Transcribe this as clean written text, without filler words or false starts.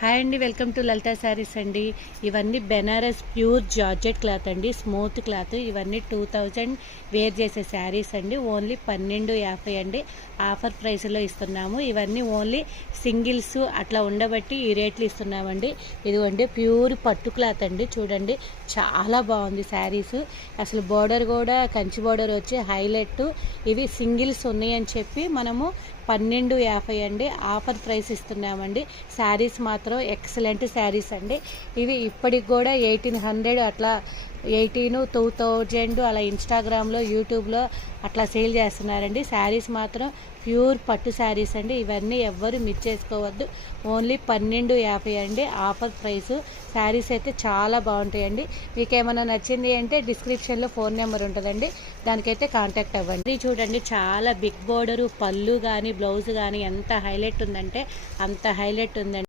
Hi అండి, welcome to Lalitha saris అండి. ఇవన్నీ బెనారస్ ప్యూర్ జార్జెట్ క్లాత్ అండి, స్మూత్ క్లాత్. ఇవన్నీ 2000 వేర్ చేసే శారీస్ అండి. ఓన్లీ 1250 అండి, ఆఫర్ ప్రైస్లో ఇస్తున్నాము. ఇవన్నీ ఓన్లీ సింగిల్స్ అట్లా ఉండబట్టి ఈ రేట్లు ఇస్తున్నామండి. ఇదిగోండి ప్యూర్ పట్టు క్లాత్ అండి, చూడండి చాలా బాగుంది శారీస్. అసలు బోర్డర్ కూడా కంచి బోర్డర్ వచ్చి హైలైట్. ఇవి సింగిల్స్ ఉన్నాయని చెప్పి మనము 1250 అండి, ఆఫర్ ప్రైస్ ఇస్తున్నామండి. శారీస్ మాత్రం ఎక్సలెంట్ శారీస్ అండి. ఇవి ఇప్పటికి కూడా 1800 అట్లా 2000 అలా ఇన్స్టాగ్రామ్లో యూట్యూబ్లో అట్లా సేల్ చేస్తున్నారండి. శారీస్ మాత్రం ప్యూర్ పట్టు శారీస్ అండి. ఇవన్నీ ఎవ్వరు మిస్ చేసుకోవద్దు. ఓన్లీ 1250 అండి, ఆఫర్ ప్రైసు. శారీస్ అయితే చాలా బాగుంటాయండి. మీకు ఏమైనా నచ్చింది అంటే డిస్క్రిప్షన్లో ఫోన్ నెంబర్ ఉంటుందండి, దానికైతే కాంటాక్ట్ అవ్వండి. చూడండి చాలా బిగ్ బోర్డరు, పళ్ళు కానీ బ్లౌజ్ కానీ ఎంత హైలైట్ ఉందంటే అంత హైలైట్ ఉందండి.